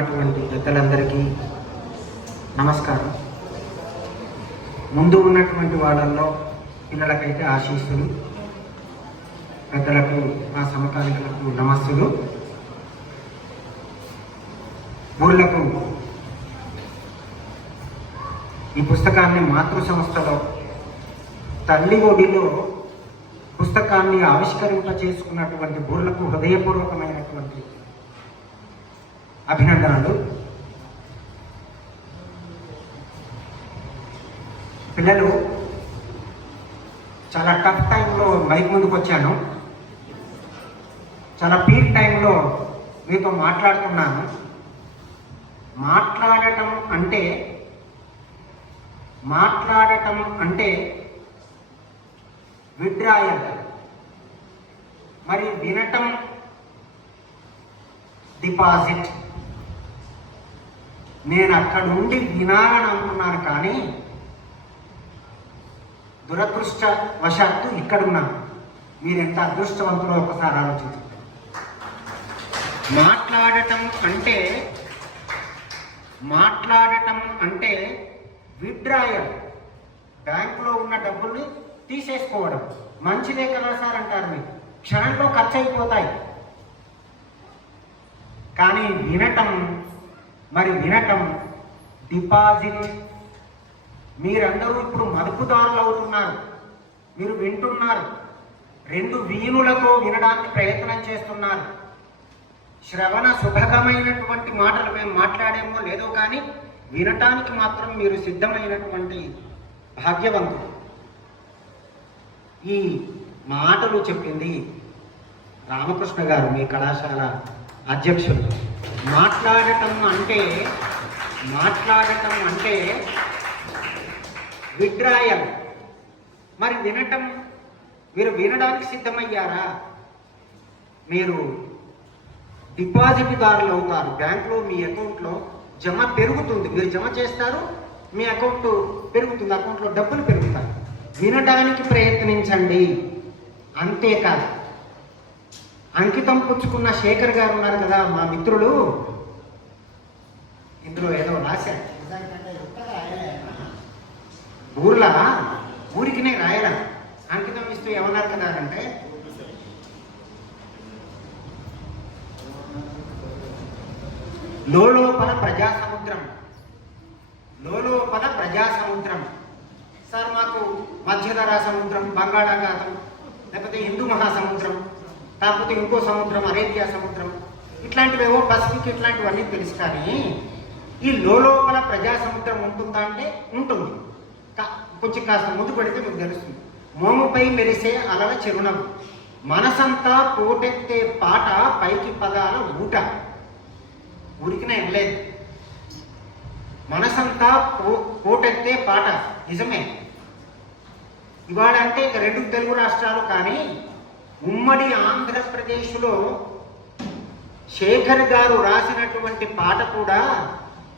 అటువంటి పెద్దలందరికీ నమస్కారం. ముందు ఉన్నటువంటి వాళ్ళల్లో పిల్లలకైతే ఆశీస్సులు పెద్దలకు మా సమకాలీనులకు నమస్సులు. ఊళ్ళకు ఈ పుస్తకాన్ని మాతృ సంస్థలో తల్లి ఒడిలో పుస్తకాన్ని ఆవిష్కరింప చేసుకున్నటువంటి బూర్లకు హృదయపూర్వకమైనటువంటి అభినందనలు. పిల్లలు చాలా టఫ్ టైంలో మైక్ ముందుకు వచ్చాను చాలా పీక్ టైంలో మీతో మాట్లాడుతున్నాను. మాట్లాడటం అంటే మాట్లాడటం అంటే విడ్రాయల్ మరి వినటం డిపాజిట్. నేను అక్కడ ఉండి వినాలని అనుకున్నాను కానీ దురదృష్టవశాత్తు ఇక్కడున్నాను మీరు ఎంత అదృష్టవంతులో ఒకసారి ఆలోచించండి. మాట్లాడటం అంటే మాట్లాడటం అంటే విడ్రాయల్. బ్యాంకులో ఉన్న డబ్బుల్ని తీసేసుకోవడం. మంచిదే కదా సార్ అంటారు మీరు. క్షణంలో ఖర్చు అయిపోతాయి. కానీ వినటం మరి వినటం డిపాజిట్. మీరందరూ ఇప్పుడు మదుపుదారులు అవుతున్నారు. మీరు వింటున్నారు. రెండు వీణులతో వినడానికి ప్రయత్నం చేస్తున్నారు. శ్రవణ శుభకమైనటువంటి మాటలు మేము మాట్లాడేమో లేదో కానీ వినటానికి మాత్రం మీరు సిద్ధమైనటువంటి భాగ్యవంతులు. ఈ మాటలు చెప్పింది రామకృష్ణ గారు మీ కళాశాల అధ్యక్షులు. మాట్లాడటం అంటే మాట్లాడటం అంటే విడ్రాయల్. మరి వినటం మీరు వినడానికి సిద్ధమయ్యారా? మీరు డిపాజిట్దారులు అవుతారు. బ్యాంకులో మీ అకౌంట్లో జమ పెరుగుతుంది. మీరు జమ చేస్తారు మీ అకౌంట్ పెరుగుతుంది. అకౌంట్లో డబ్బులు పెరుగుతాయి. వినడానికి ప్రయత్నించండి. అంతేకాదు. అంకితం పుచ్చుకున్న శేఖర్ గారు ఉన్నారు కదా మా మిత్రులు. ఇందులో ఏదో రాశారు. ఊర్లా? ఊరికినే రాయరా? అంకితం ఇస్తూ ఏమన్నారు కదా అంటే? లోలోపల ప్రజా సముద్రం లోలోపల ప్రజా సముద్రం సార్ మాకు మధ్యధరా సముద్రం బంగాళాఖాతం లేకపోతే హిందూ మహాసముద్రం. కాకపోతే ఇంకో సముద్రం అరేబియా సముద్రం ఇట్లాంటివేవో పసిఫిక్ ఇట్లాంటివన్నీ తెలుసు కానీ ఈ లోపల ప్రజా సముద్రం ఉంటుందా అంటే ఉంటుంది. కొంచెం కాస్త ముందు పడితే మీకు తెలుస్తుంది. మోముపై మెరిసే అలల చిరునవ్వు. మనసంతా పోటెత్తే పాట పైకి పదాల ఊట. ఊరికినే వెళ్ళలేదు మనసంతా పో పోటెత్తే పాట. నిజమే. ఇవాళ అంటే ఇక రెండు తెలుగు రాష్ట్రాలు కానీ ఉమ్మడి ఆంధ్రప్రదేశ్లో శేఖర్ గారు రాసినటువంటి పాట కూడా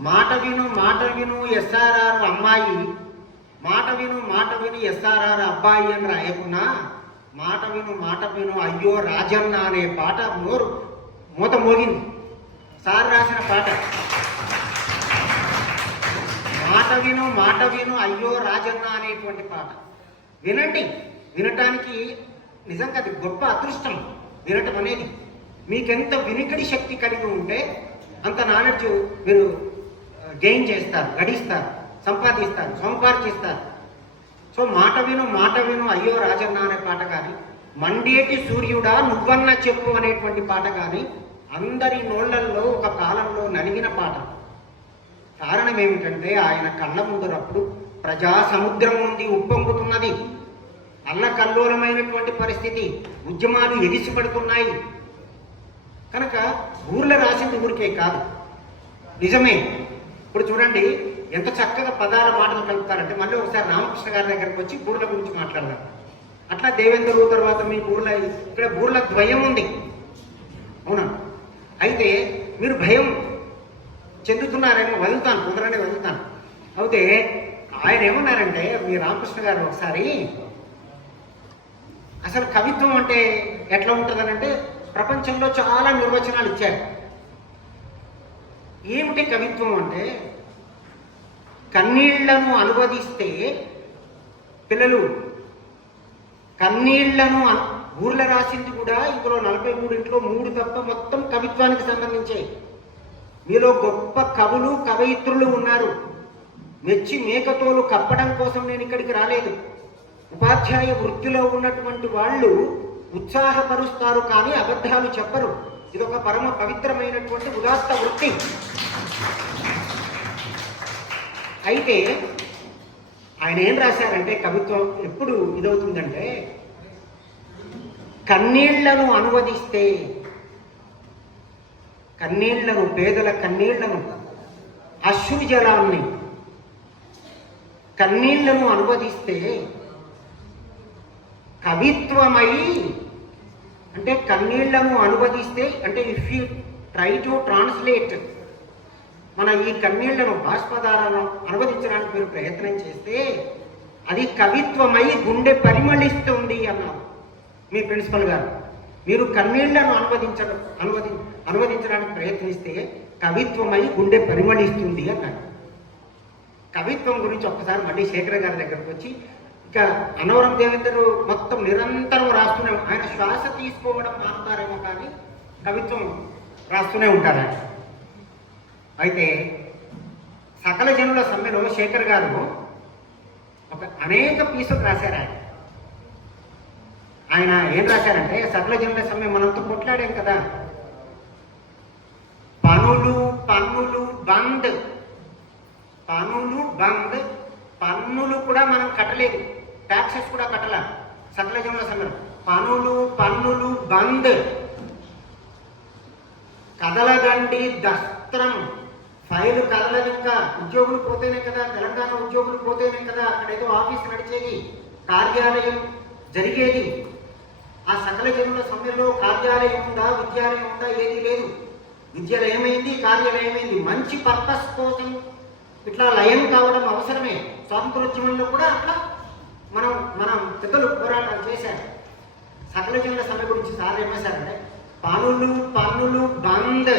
మాట విను మాట విను ఎస్ఆర్ఆర్ అమ్మాయి. మాట విను మాట విను ఎస్ఆర్ఆర్ అబ్బాయి అని రాయకున్నా మాట విను మాట విను అయ్యో రాజన్న అనే పాట మోరు మూత మోగింది. సార్ రాసిన పాట. మాట విను మాట విను అయ్యో రాజన్న అనేటువంటి పాట. వినండి వినటానికి నిజంగా అది గొప్ప అదృష్టం. వినటం అనేది మీకెంత వినికిడి శక్తి కలిగి ఉంటే అంత నాలెడ్జ్ మీరు గెయిన్ చేస్తారు గడిస్తారు సంపాదిస్తారు సంపార్జిస్తారు సో మాట విను మాట విను అయ్యో రాజన్న అనే పాట కానీ మండేటి సూర్యుడా నువ్వన్న చెప్పు అనేటువంటి పాట కానీ అందరి నోళ్ళల్లో ఒక కాలంలో నలిగిన పాట. కారణం ఏమిటంటే ఆయన కళ్ళ ముందరప్పుడు ప్రజా సముద్రం ఉంది ఉప్పొంగుతున్నది. అల్లకల్లోలమైనటువంటి పరిస్థితి ఉద్యమాలు ఎగిసిపడుతున్నాయి. కనుక ఊర్లో రాసింది ఊరికే కాదు. నిజమే. ఇప్పుడు చూడండి ఎంత చక్కగా పదాల మాటలు కలుపుతారంటే మళ్ళీ ఒకసారి రామకృష్ణ గారి దగ్గరికి వచ్చి బూర్ల గురించి మాట్లాడదాం. అట్లా దేవేంద్రుడు తర్వాత మీ బూర్ల ఇక్కడ బూర్ల ద్వయం ఉంది. అవునా? అయితే మీరు భయం చెందుతున్నారేమో వదులుతాను తొందరనే వదులుతాను. అయితే ఆయన ఏమన్నారంటే మీ రామకృష్ణ గారు ఒకసారి అసలు కవిత్వం అంటే ఎట్లా ఉంటుందనంటే ప్రపంచంలో చాలా నిర్వచనాలు ఇచ్చారు. ఏమిటి కవిత్వం అంటే కన్నీళ్ళను అనువదిస్తే పిల్లలు కన్నీళ్ళను ఊర్ల రాసింది కూడా ఇందులో నలభై మూడింట్లో మూడు తప్ప మొత్తం కవిత్వానికి సంబంధించే. మీలో గొప్ప కవులు కవయిత్రులు ఉన్నారు. మెచ్చి మేకతోలు కప్పడం కోసం నేను ఇక్కడికి రాలేదు. ఉపాధ్యాయ వృత్తిలో ఉన్నటువంటి వాళ్ళు ఉత్సాహపరుస్తారు కానీ అబద్ధాలు చెప్పరు. ఇది ఒక పరమ పవిత్రమైనటువంటి ఉదాత్త వృత్తి. అయితే ఆయన ఏం రాశారంటే కవిత్వం ఎప్పుడు ఇదవుతుందంటే కన్నీళ్ళను అనువదిస్తే కన్నీళ్ళను పేదల కన్నీళ్ళను అశ్రు జలాన్ని కన్నీళ్ళను అనువదిస్తే కవిత్వమై అంటే కన్నీళ్ళను అనువదిస్తే అంటే if you try to translate మన ఈ కన్నీళ్ళను బాష్పదాలను అనువదించడానికి మీరు ప్రయత్నం చేస్తే అది కవిత్వమై గుండె పరిమళిస్తుంది అన్నారు మీ ప్రిన్సిపల్ గారు. మీరు కన్నీళ్ళను అనువదించడం అనువది అనువదించడానికి ప్రయత్నిస్తే కవిత్వమై గుండె పరిమళిస్తుంది అన్నారు. కవిత్వం గురించి ఒక్కసారి మళ్ళీ శేఖర్ గారి దగ్గరకు వచ్చి ఇక అనవరం దేవేందర్ మొత్తం నిరంతరం రాస్తూనే ఆయన శ్వాస తీసుకోవడం మానుతారేమో కానీ కవిత్వం రాస్తూనే ఉంటారు ఆయన. అయితే సకల జనుల సమ్మెలో శేఖర్ గారు ఒక అనేక పీసులు రాశారు ఆయన. ఆయన ఏం రాశారంటే సకల జనుల సమ్మె మనంతో కొట్లాడాం కదా. పనులు పన్నులు బంద్. పనులు బంద్. పన్నులు కూడా మనం కట్టలేదు. ట్యాక్సెస్ కూడా కట్టలేదు సకల జనుల పనులు పన్నులు బంద్. కదలదండి దస్త్రం. ఫైలు కదలదు ఇంకా. ఉద్యోగులు పోతేనే కదా తెలంగాణ ఉద్యోగులు పోతేనే కదా అక్కడ ఏదో ఆఫీస్ నడిచేది కార్యాలయం జరిగేది. ఆ సకల జనుల సమ్మెలో కార్యాలయం ఉందా విద్యాలయం ఉందా ఏది లేదు. విద్యలో ఏమైంది కార్యాలయం ఏమైంది మంచి పర్పస్ కోసం ఇట్లా లయం కావడం అవసరమే. స్వాతంత్రోద్యమంలో కూడా అట్లా మనం మనం పెద్దలు పోరాటాలు చేశారు. సకల జనుల సభ గురించి సార్ ఏం పనులు పనులు బంద్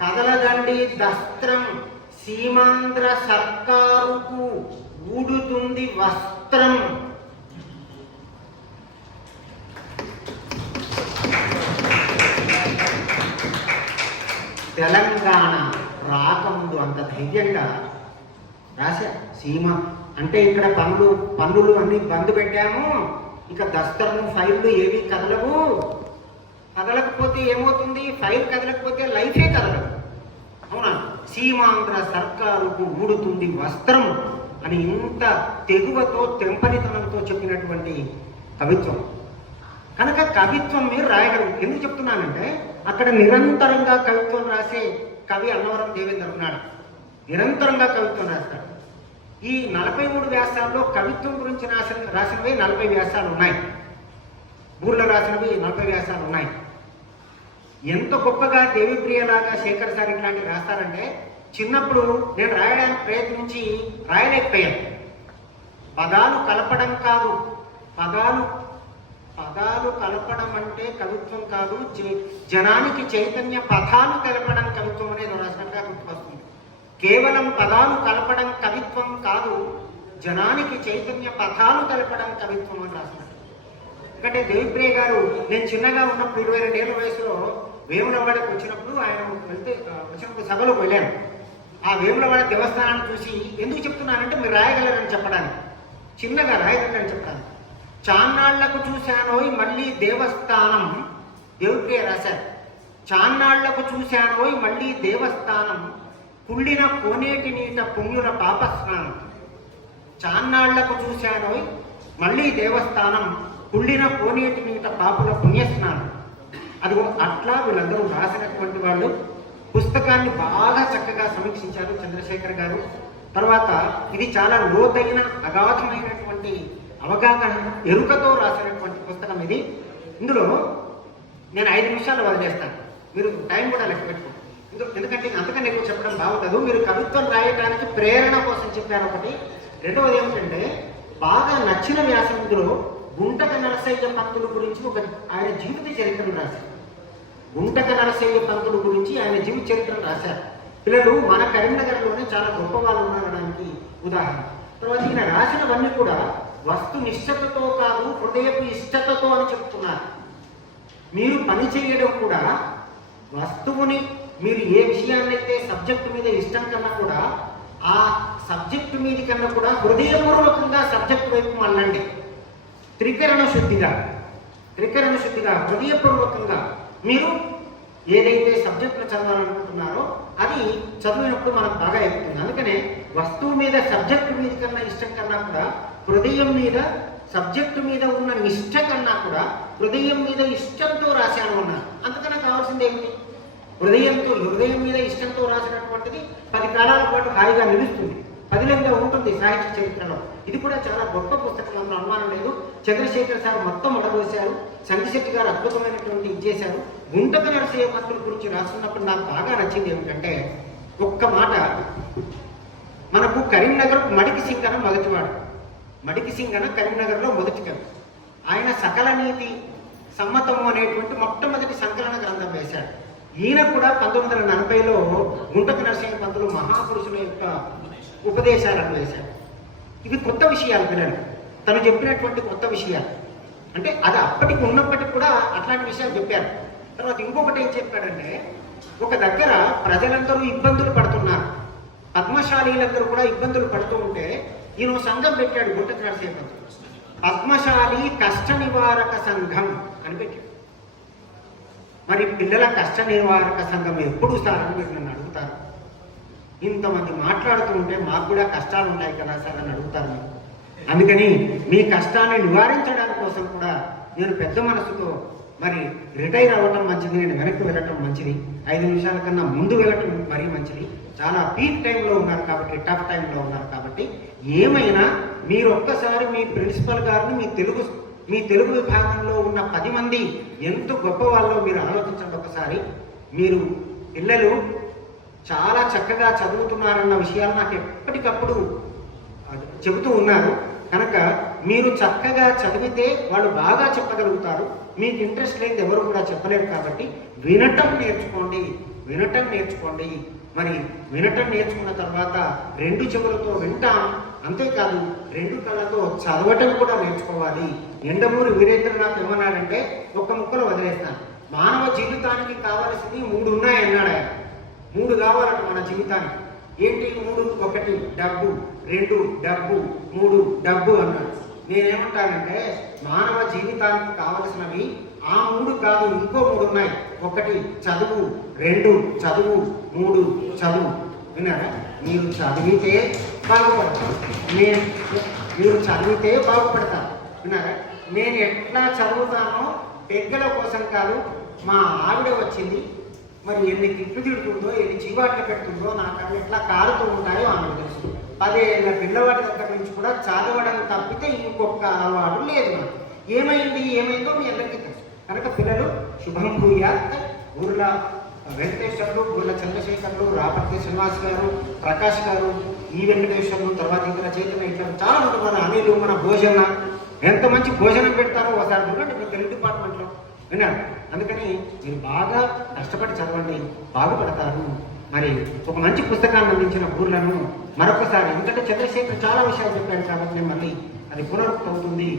కదలదండి దస్త్రం సీమాంధ్ర సర్కారుకు ఊడుతుంది వస్త్రం. తెలంగాణ రాకముందు అంత ధైర్యంగా రాశా సీమ అంటే ఇక్కడ పనులు పన్నులు అన్ని బంద్ పెట్టాము. ఇక దస్తర్లు ఫైళ్ళు ఏవి కదలవు. కదలకపోతే ఏమవుతుంది? ఫైల్ కదలకపోతే లైఫే కదలదు. అవునా? సీమాంధ్ర సర్కారుకు ఊడుతుంది వస్త్రం అని ఇంత తెగువతో తెంపనితనంతో చెప్పినటువంటి కవిత్వం. కనుక కవిత్వం మీరు రాయగలరు. ఎందుకు చెప్తున్నానంటే అక్కడ నిరంతరంగా కవిత్వం రాసే కవి అన్నవరం దేవేంద్ర ఉన్నాడు. నిరంతరంగా కవిత్వం రాస్తాడు. ఈ నలభై మూడు వ్యాసాల్లో కవిత్వం గురించి రాసిన రాసినవి నలభై వ్యాసాలు ఉన్నాయి. ఊర్లో రాసినవి నలభై వ్యాసాలు ఉన్నాయి. ఎంత గొప్పగా దేవిప్రియలాగా శేఖర్ సార్ ఇట్లాంటివి రాస్తారంటే చిన్నప్పుడు నేను రాయడానికి ప్రయత్నించి రాయలేకపోయాను. పదాలు కలపడం కాదు పదాలు పదాలు కలపడం అంటే కవిత్వం కాదు జనానికి చైతన్య పదాలు తెలపడం కవిత్వం అనేది రాసినట్టుగా గుర్తుకొస్తుంది. కేవలం పదాలు కలపడం కవిత్వం కాదు జనానికి చైతన్య పదాలు కలపడం కవిత్వం అని రాస్తున్నారు ఎందుకంటే దేవిప్రియ గారు నేను చిన్నగా ఉన్నప్పుడు ఇరవై రెండేళ్ళ వయసులో వేములవాడకు వచ్చినప్పుడు ఆయన వెళ్తే వచ్చినప్పుడు సభలోకి వెళ్ళాను. ఆ వేములవాడ దేవస్థానాన్ని చూసి ఎందుకు చెప్తున్నానంటే మీరు రాయగలరని చెప్పడానికి చిన్నగా రాయగలరని చెప్పడానికి. చాన్నాళ్ళకు చూశానోయ్ మళ్ళీ దేవస్థానం దేవిప్రియ రాశారు. చాన్నాళ్ళకు చూశానోయ్ మళ్ళీ దేవస్థానం కుళ్ళిన కోనేటి నీట పుణ్యుల పాపస్నానం. చాన్నాళ్ళకు చూశాను మళ్ళీ దేవస్థానం కుళ్ళిన కోనేటి నీట పాపుల పుణ్యస్నానం. అది అట్లా వీళ్ళందరూ రాసినటువంటి వాళ్ళు పుస్తకాన్ని బాగా చక్కగా సమీక్షించారు చంద్రశేఖర్ గారు. తర్వాత ఇది చాలా లోతైన అగాధమైనటువంటి అవగాహన ఎరుకతో రాసినటువంటి పుస్తకం ఇది. ఇందులో నేను ఐదు నిమిషాలు వదిలేస్తాను. మీరు టైం కూడా లెక్క పెట్టుకోండి. ఎందుకంటే అంతకన్నా ఎక్కువ చెప్పడం బాగుండదు. మీరు కవిత్వం రాయడానికి ప్రేరణ కోసం చెప్పారు ఒకటి. రెండవది ఏమిటంటే బాగా నచ్చిన వ్యాసం గుంటక నరసయ్య పంతులు గురించి ఒక ఆయన జీవిత చరిత్రను రాశారు. గుంటక నరసయ్య పంతులు గురించి ఆయన జీవిత చరిత్రను రాశారు. పిల్లలు మన కరీంనగర్లోనే చాలా గొప్ప వాళ్ళు ఉన్నారడానికి ఉదాహరణ. తర్వాత ఈయన రాసినవన్నీ కూడా వస్తు నిష్ఠతతో కాదు హృదయపు ఇష్టతతో అని చెప్తున్నారు. మీరు పని చేయడం కూడా వస్తువుని మీరు ఏ విషయాన్నైతే సబ్జెక్ట్ మీద ఇష్టం కన్నా కూడా ఆ సబ్జెక్ట్ మీద కన్నా కూడా హృదయపూర్వకంగా సబ్జెక్ట్ వైపు మళ్ళండి. త్రికరణ శుద్ధిగా త్రికరణ శుద్ధిగా హృదయపూర్వకంగా మీరు ఏదైతే సబ్జెక్టులు చదవాలనుకుంటున్నారో అది చదివినప్పుడు మనకు బాగా ఎక్కుతుంది అందుకనే వస్తువు మీద సబ్జెక్టు మీద కన్నా ఇష్టం కన్నా కూడా హృదయం మీద సబ్జెక్టు మీద ఉన్న నిష్ట కన్నా కూడా హృదయం మీద ఇష్టంతో రాశాను అన్నారు. అందుకని కావాల్సింది ఏమిటి హృదయంతో హృదయం మీద ఇష్టంతో రాసినటువంటిది పది కాలాల పాటు హాయిగా నిలుస్తుంది. పదిలంగా ఉంటుంది సాహిత్య చరిత్రలో. ఇది కూడా చాలా గొప్ప పుస్తకం అందులో అనుమానం లేదు. చంద్రశేఖర్ సార్ మొత్తం అడవేశారు చంద్రశెట్టి గారు అద్భుతమైనటువంటి ఇది చేశారు. గుంటక నరసయ్య పంతుల గురించి రాస్తున్నప్పుడు నాకు బాగా నచ్చింది ఏమిటంటే ఒక్క మాట. మనకు కరీంనగర్ మడికి సింగన మొదటివాడు. మడికి సింగన కరీంనగర్లో మొదటి కవి. ఆయన సకల నీతి సమ్మతము అనేటువంటి మొట్టమొదటి సంకలన గ్రంథం వేశాడు. ఈయన కూడా పంతొమ్మిది వందల నలభైలో గుంటక నరసింహ పంతులు మహాపురుషుల యొక్క ఉపదేశాలను వేశాడు ఇవి కొత్త విషయాలు పిల్లలు తను చెప్పినటువంటి కొత్త విషయాలు. అంటే అది అప్పటికి ఉన్నప్పటికి కూడా అట్లాంటి విషయాలు చెప్పారు. తర్వాత ఇంకొకటి ఏం చెప్పాడంటే ఒక దగ్గర ప్రజలందరూ ఇబ్బందులు పడుతున్నారు. పద్మశాలీలందరూ కూడా ఇబ్బందులు పడుతూ ఉంటే ఈయన ఓ సంఘం పెట్టాడు గుంటక నరసింహ పంతులు. పద్మశాలి కష్ట నివారక సంఘం అని పెట్టాడు. మరి పిల్లల కష్ట నివారక సంఘం ఎప్పుడు సార్ అని మీరు నన్ను అడుగుతారు? ఇంతమంది మాట్లాడుతూ ఉంటే మాకు కూడా కష్టాలు ఉన్నాయి కదా సార్ అని అడుగుతారు మీరు. అందుకని మీ కష్టాన్ని నివారించడానికి కోసం కూడా నేను పెద్ద మనసుతో మరి రిటైర్ అవ్వటం మంచిది నేను వెనక్కి వెళ్ళటం మంచిది ఐదు నిమిషాల కన్నా ముందు వెళ్ళటం మరీ మంచిది. చాలా పీక్ టైంలో ఉన్నారు కాబట్టి టఫ్ టైంలో ఉన్నారు కాబట్టి ఏమైనా మీరు ఒక్కసారి మీ ప్రిన్సిపల్ గారిని మీ తెలుగు మీ తెలుగు విభాగంలో ఉన్న పది మంది ఎంత గొప్ప వాళ్ళో మీరు ఆలోచించండి ఒకసారి. మీరు పిల్లలు చాలా చక్కగా చదువుతున్నారన్న విషయాలు నాకు ఎప్పటికప్పుడు అది చెబుతూ ఉన్నారు. కనుక మీరు చక్కగా చదివితే వాళ్ళు బాగా చెప్పగలుగుతారు. మీకు ఇంట్రెస్ట్ లేదు ఎవరు కూడా చెప్పలేరు కాబట్టి వినటం నేర్చుకోండి వినటం నేర్చుకోండి. మరి వినటం నేర్చుకున్న తర్వాత రెండు చెవులతో వింటాం. అంతేకాదు రెండు కళ్ళతో చదవటం కూడా నేర్చుకోవాలి. ఎండమూరి వీరేంద్రనాథ్ ఏమన్నాడంటే ఒక్క ముక్కలో వదిలేస్తాను. మానవ జీవితానికి కావలసింది మూడు ఉన్నాయన్నాడు ఆయన. మూడు కావాలట మన జీవితానికి. ఏంటి మూడు? ఒకటి డబ్బు. రెండు డబ్బు. మూడు డబ్బు అన్నాడు. నేనేమంటానంటే మానవ జీవితానికి కావలసినవి ఆ మూడు కాదు ఇంకో మూడు ఉన్నాయి. ఒకటి చదువు. రెండు చదువు. మూడు చదువు. విన్నారా? మీరు చదివితే బాగుపడతారు. నేను మీరు చదివితే బాగుపడతారు. విన్నారా? నేను ఎట్లా చదువుతానో పెద్దల కోసం కాదు మా ఆవిడ వచ్చింది. మరి ఎన్ని తిట్లు తిడుతుందో ఎన్ని చీవాట్లు పెడుతుందో నాకు అవి ఎట్లా కారుతూ ఉంటాయో ఆమెకు తెలుసు. పదేళ్ళ పిల్లవాడి దగ్గర నుంచి కూడా చదవడం తప్పితే ఇంకొక అలవాటు లేదు నాకు. ఏమైంది? ఏమైందో మీ అందరికీ తెలుసు. కనుక పిల్లలు శుభం భూయాత్ ఊర్లా వెంకటేశ్వర్లు గుర్ల చంద్రశేఖర్లు రాపర్తి శ్రీనివాస్ గారు ప్రకాష్ గారు ఈ వెంకటేశ్వర్లు తర్వాత ఇంకా చైతన్య ఇట్లా చాలా ఉంటారు మన అనిలు మన భోజన. ఎంత మంచి భోజనం పెడతారో ఒకసారి చూడండి ఇప్పుడు తెలుగు డిపార్ట్మెంట్లో విన్నాడు అందుకని మీరు బాగా కష్టపడి చదవండి బాగుపడతారు. మరి ఒక మంచి పుస్తకాన్ని అందించిన ఊర్లను మరొకసారి ఎందుకంటే చంద్రశేఖర్ చాలా విషయాలు చెప్పాడు కాబట్టి మళ్ళీ అది పునరుక్తి అవుతుంది.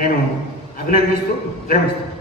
నేను అభినందిస్తూ విరమిస్తాను.